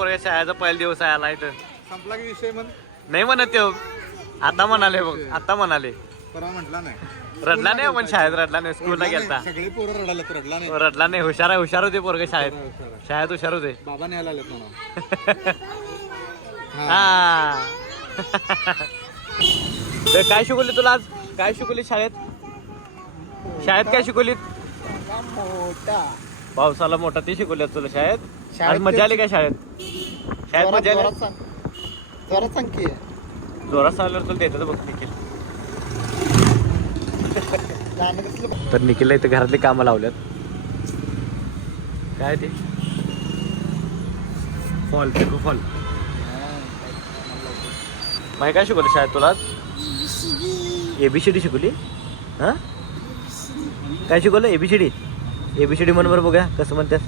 शाळेचा पहिला दिवस आहे आला इथं संपला की विषय म्हण नाही म्हणत तो आता म्हणाले बघ आता म्हणाले परवा म्हटला नाही रडला नाही पण शाळेत रडला नाही स्कूलला गेलता सगळे पोरं रडायला रडला नाही रडला नाही हुशार होते पोरगे शाळेत हुशार होते बाबा न्यायला आलेत म्हणा हा तर काय शिकवली तुला आज काय शिकवली शाळेत काय शिकवली पावसाला मोठा ते शिकवले तुला शाळेत आज मजा आली काय शाळेत मजा आली जोरात सांग की जोरात सांगल्यावर तुला देतात बघ निखिल तर निखिलला इथं घरातली कामं लावल्यात काय ते फॉल माहिती काय शिकवलं शाळेत तुला एबीसीडी शिकवली हा काय शिकवलं एबीसीडी म्हण बरं बघा कसं म्हणतात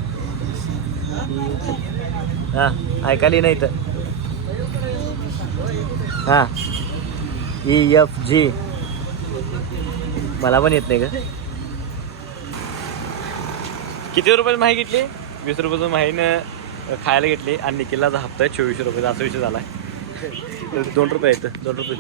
हा ऐकायला नाही तर हा EFG मला पण येत नाही का किती रुपये माहिती घेतली 20 रुपयाचं माहीनं खायला घेतली आणि निखिलचा हप्ता आहे 2400 रुपये असा विषय झाला आहे 2 रुपये येतं 2 रुपये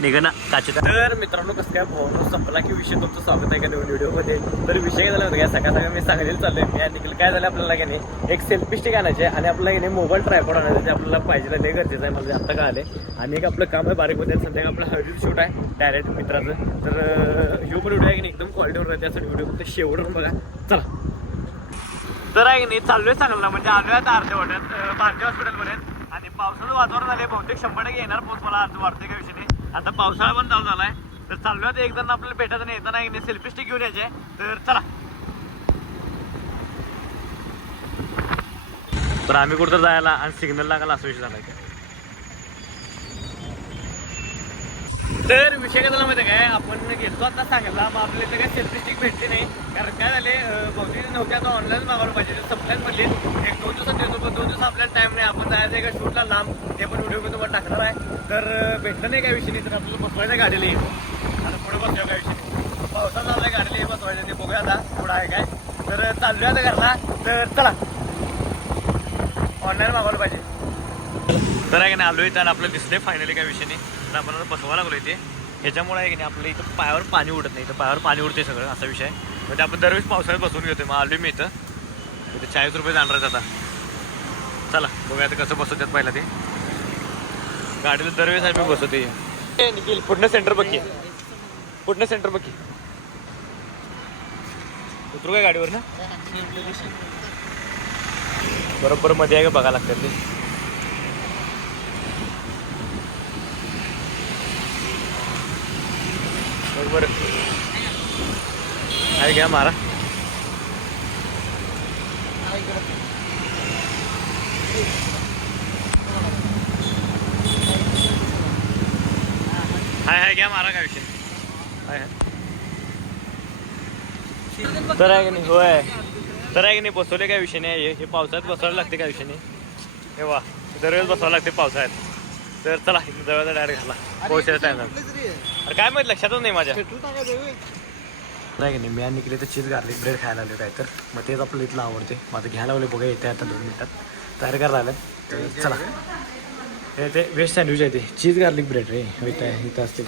निघणं काचेचा तर मित्रांनो कसं काय भाऊ संपला की विषय तुमचं स्वागत आहे का नवीन व्हिडिओमध्ये तर विषय झाला होता काय सकाळ मी सांगायला चाललोय मी निखिल काय झालं आपल्याला की नाही एक सेल्फी स्टिक आणायचे आणि आपल्याला की नाही मोबाईल ट्रायपॉड आणायचं ते आपल्याला पाहिजे लय गरजेचं आहे मला आता कळाले आणि एक आपलं काम आहे बारीकमध्ये सध्या आपलं हळदीचं शूट आहे डायरेक्ट मित्राचं तर ह्यो पण व्हिडिओ आहे की नाही एकदम क्वालिटीवर आहे त्यासाठी व्हिडिओ फक्त शेवटून बघा चला तर आहे की नाही चाललोय चांगला म्हणजे आलोय आता अर्धवट्यात भारतीय हॉस्पिटलमध्ये आणि पावसाचं वातावरण झाले बहुतेक 100% येणार पोच मला अर्ध वाटते का विषय आता पावसाळा पण चालू झालाय तर चालू आहे एकदा आपल्याला भेटायचं नाही येताना एक सेल्फी स्टिक घेऊन यायचे तर चला तर आम्ही कुठं जायला आणि सिग्नल लागायला असा विषय झालाय का तर विषय काय झाला माहिती काय आपण घेतो आता सांगायला मग आपल्याला इथं काय सेल्फी स्टिक भेटली नाही कारण काय झाले बहुतेक नव्हते आता ऑनलाईन मागायला पाहिजे सप्लायच म्हणले एक 2 दिवसात देतो पण 2 दिवस आपल्याला टाइम नाही आपण जायचं एका शूटला लांब ते पण व्हिडिओ तुम्हाला टाकणार आहे तर भेटलं नाही काय विषय नाही तर आपल्याला बसवायचं गाडीला येईल आता पुढे बसूया काय विषय नाही पावसात चाललंय गाडीला बसवायचं ते बघूया आता पुढं आहे काय तर चाललोय आता घरला तर चला ऑनलाईन मागवलं पाहिजे तर आहे की नाही आलोय तर आपल्याला दिसतंय फायनली काय विषय नाही तर आपण बसवा लागलो इथे ह्याच्यामुळे आहे की नाही आपल्या इथं पायावर पाणी उडत नाही तर पायावर पाणी उडते सगळं असा विषय म्हणजे आपण दरवेळेस पावसाळ्यात बसवून घेतो मग आलोय मी इथं 40 रुपये जाणार आहेत आता चला बघूया आता कसं बसवतात पहिला ते गाडीला दरवेळेस आहे मी बसवते निखिल पुढनं सेंटर बघी उतरू काय गाडीवर ना बरोबर मध्ये आहे का बघा लागतात ते बरोबर आहे घ्या मारा हाय घ्या मारा काय विषय तर आहे की नाही होय तर आहे की नाही बसवले काय विषय नाही हे पावसाळ्यात बसवायला लागते काय विषय नाही हे वा दरवेळेस बसवायला लागते पावसाळ्यात तर चला जवळचा डायरेक्ट घाला पोहोचायचा टाइम अरे काय माहिती लक्षातच नाही माझ्या नाही की नाही मी आणि निघले तर चीज गार्लिक ब्रेड खायला आले काय तर मग तेच आपलं इथलं आवडते मग आता घ्यायला लावले बघा येते आता 2 मिनिटात तयार करायला आलं तर चला हे ते व्हेज सँडविच आहे ते चीज गार्लिक ब्रेड रे इथं असते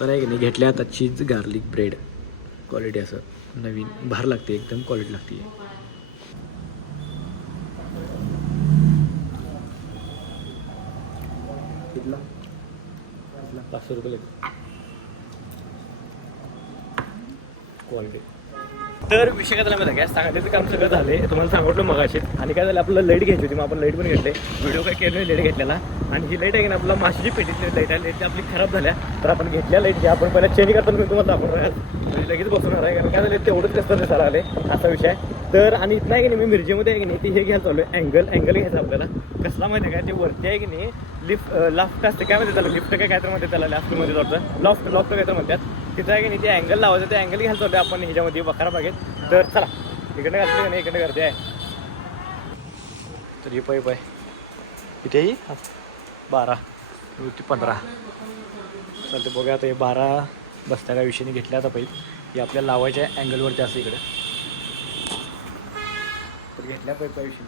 तर आहे की नाही घेतले आता चीज गार्लिक ब्रेड क्वालिटी असं नवीन भार लागते एकदम क्वालिटी लागते 500 रुपये क्वालिटी तर विषय काय झाला माहिती गॅस सांगायचं काम सगळं झाले तुम्हाला सांगितलं मगाशी आणि काय झालं आपल्याला लाईट घ्यायची होती मग आपण लाईट पण घेतले व्हिडिओ काय केलं लाईट घेतलेला आणि ही लाईट आहे ना आपल्याला माशीची पेटीतली लाईट आहे लाईट आपली खराब झाल्या तर आपण घेतल्या लाईट घ्या आपण पहिला चेंज करताना मी तुम्हाला दाखवणार म्हणजे लगेच बसवणार आहे कारण काय झालं तेवढंच कसं दिसायला आले असा विषय आहे तर आणि इथं आहे की नाही मी मिरजेमध्ये आहे की नाही ते हे घ्यायला चालू आहे अँगल घ्यायचं आपल्याला कसला माहिती आहे काय ते वरती आहे की नाही लाफ्ट असते काय म्हणते त्याला लिफ्ट काय तर म्हणते त्याला लाफ्टमध्ये जातं लॉफ्ट काय तर म्हणतात तिथं आहे की नाही ते अँगल लावायचं ते अँगल घ्यायला चालू आहे आपण ह्याच्यामध्ये बकरा बागेत तर चला इकडे घालते का नाही इकडे करते आहे तर ही पाईप आहे इथेही 12 15 चालते बघूया आता हे 12 बसत्या काय विषयाने घेतल्या आता पाईप हे आपल्याला लावायच्या आहे अँगलवरती असं इकडे तर घेतल्या पाईप विषयी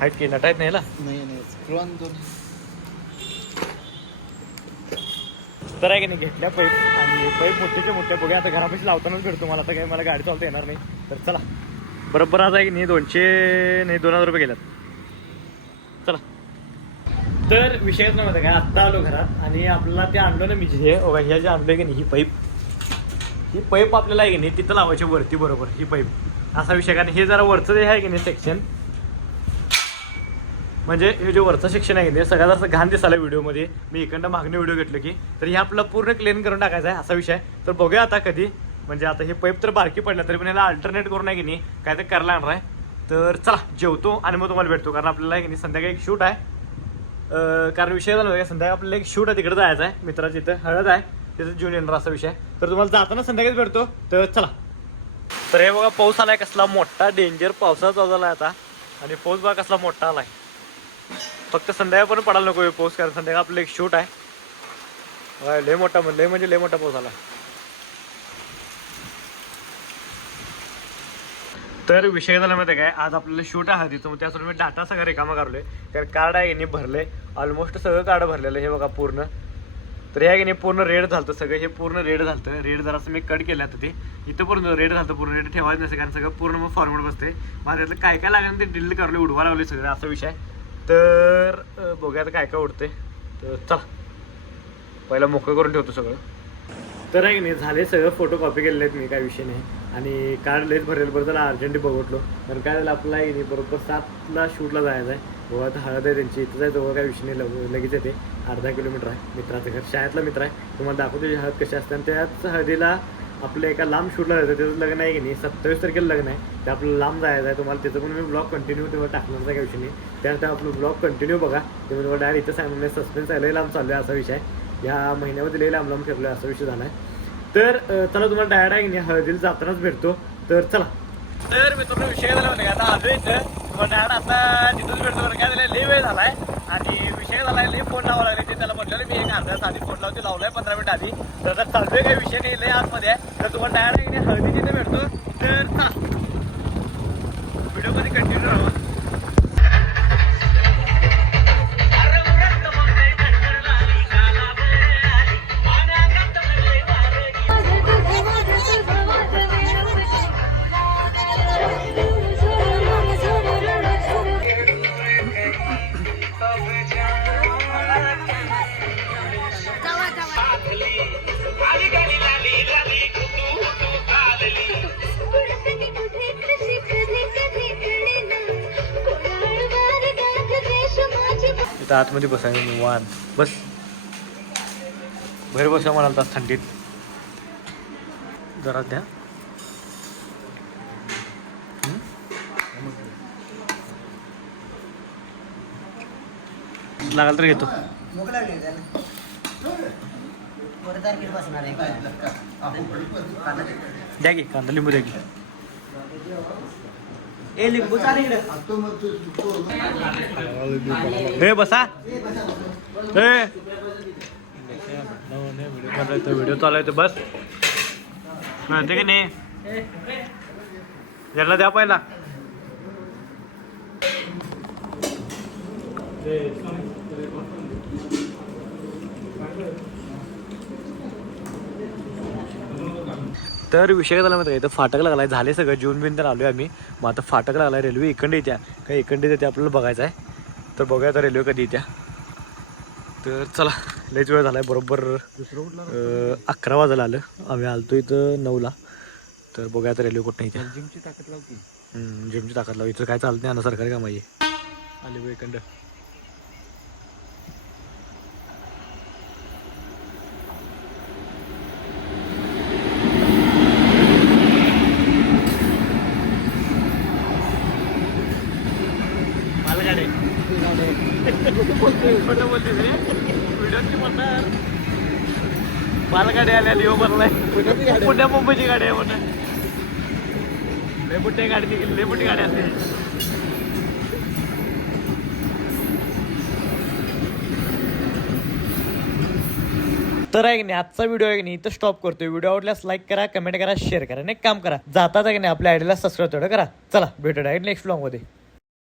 आहेत की नट आहेत नाही ना नाही स्क्रोन दोन तर आहे की नाही घेतल्या पाईप आणि पाईप मोठ्याच्या मोठ्या बघूया आता घरापाशी लावतानाच भेटतो मला आता काही मला गाडी चालता येणार नाही तर चला बरोबर आज आहे की नाही 2,000 रुपये गेल्यात चला तर विषयच नव्हता काय आत्ता आलो घरात आणि आपल्याला ते आणलो ना मी जे ह्या जे आणलं की नाही ही पाईप आपल्याला आहे की नाही तिथं लावायची वरती बरोबर ही पाईप असा विषय कारण हे जरा वरचं जे आहे की नाही सेक्शन म्हणजे हे जे वरचं सेक्शन आहे की नाही सगळ्यात असं घाण दिसायला व्हिडिओमध्ये मी इकडनं मागणी व्हिडिओ घेतलं की तर हे आपलं पूर्ण क्लीन करून टाकायचं आहे असा विषय तर बघूया आता कधी म्हणजे आता हे पाईप तर बारकी पडला तरी पण याला अल्टरनेट करून आहे की नाही काय तर करायला आणणार आहे तर चला जेवतो आणि मग तुम्हाला भेटतो कारण आपल्याला आहे की नाही संध्याकाळी एक शूट आहे कारण विषय झाला होता संध्याकाळी आपल्याला एक शूट आहे तिकडे जायचं आहे मित्राच्या इथं हळद आहे तिथं जेवून येणार असा विषय तर तुम्हाला जाताना संध्याकाळीच भेटतो तर चला तर हे बघा पाऊस आलाय कसला मोठा डेंजर पावसाचा चालू झाला आता आणि पाऊस बघा कसला मोठा आलाय फक्त संध्याकाळ पण पडायला नको पाऊस कारण संध्याकाळ आपलं एक शूट आहे लय मोठा म्हणजे लय मोठा पाऊस आला तर विषय झाला माहिती काय आज आपल्याला शूट आहे तिथं मग त्यासाठी मी डाटा सगळं रिकामा काढलोय कारण कार्ड आहे की नाही भरले ऑलमोस्ट सगळं कार्ड भरलेलं हे बघा पूर्ण तर हे की नाही पूर्ण रेड झालं सगळं हे पूर्ण रेड झालं रेड जरा असं मी कट केलं आता ते इथं पूर्ण रेड झालं पूर्ण रेड ठेवायचं नसतं कारण सगळं पूर्ण मग फॉर्मॅट बसते माझं त्यातलं काय काय लागेल ते डिलीट करले उडवा लावले सगळं असा विषय तर बघूया आता काय काय उडते तर चला पहिला मोकळं करून ठेवतो सगळं तर आहे की नाही झाले सगळं फोटो कॉपी केलेले आहेत मी काय विषय नाही आणि कार्ड लेट भरेल बरं त्याला अर्जंटली बघितलो कारण काय झालं आपल्याला आहे बरोबर 7ला शूटला जायचं आहे बघा आता हळद आहे त्यांची इथं जायचं जवळ काय विषय नाही लगेच येते अर्धा किलोमीटर आहे मित्राचं घर शाळेतला मित्र आहे तुम्हाला दाखवतो हळद कशी असते आणि त्याच हळदीला आपल्या एका लांब शूटला जायचं त्याचं लग्न आहे की नाही 27 तारखेला लग्न आहे ते आपल्याला लांब जायचं आहे तुम्हाला त्याचं पण मी ब्लॉग कंटिन्यू तेव्हा टाकण्याचा काय विषय नाही त्यानंतर आपलं ब्लॉग कंटिन्यू बघा तुम्ही तुम्हाला डायरेक्ट इथं सांगणार सस्पेन्स आहे लई लांब चालू आहे असा विषय या महिन्यामध्ये लई लांब फिरलो आहे असा विषय झाला आहे तर चला तुम्हाला डायरेक्ट आहे की नाही हळदीला जातानाच भेटतो तर चला तर मी तुम्हाला विषय झाला होता आता आलो इथं तुम्हाला डायरेक्ट आता तिथंच भेटतो बरं काय झालं लई वेळ झाला आहे आणि विषय झाला आहे लई फोन लावा लागले ते त्याला म्हटलं मी एक अर्ध्या आधी फोन लावते लावलाय 15 मिनिट आधी तर आता चालतोय काही विषय नाही लई आतमध्ये आहे तर तुम्हाला डायरेक्ट आहे की नाही हळदी तिथे भेटतो तर चला व्हिडिओमध्ये कंटिन्यू राहा इथं आतमध्ये बसायचं निवांत बस बाहेर बसा म्हणाल तास थंडीत जरा द्या लागल तर घेतो द्या की कांदा लिंबू द्या की हे बसा व्हिडिओ चालू आहे बस म्हणते की नाही याला द्या पहिला तर विषय झाला माहिती इथं फाटक लागलाय झाले सगळं जून बिन तर आलोय आम्ही मग आता फाटक लागलाय रेल्वे इकडे येत्या काही इकडे येते आपल्याला बघायचं आहे तर बघूया आता रेल्वे कधी येत्या तर चला लयच वेळ झालाय बरोबर 11 वाजायला आलं आम्ही आलतो इथं 9ला तर बघूया आता रेल्वे कुठं येत्या जिमची ताकद लावती जिमची ताकद लाव इथं काय चालत नाही ना सरकारी काम आहे आले बघ इकडं मला गाडी आल्या लिओ बनलाय पुण्या मुंबईची गाडी आहे म्हणून लय मोठी गाडी निघेल लय मोठी गाडी असते तर आहे की नाही आजचा व्हिडिओ आहे की नाही इथं स्टॉप करतोय व्हिडिओ आवडल्यास लाईक करा कमेंट करा शेअर करा आणि एक काम करा जाताच आहे की नाही आपल्या आयडीला सबस्क्राईब तेवढं करा चला भेटू डायरेक्ट नेक्स्ट व्लॉग मध्ये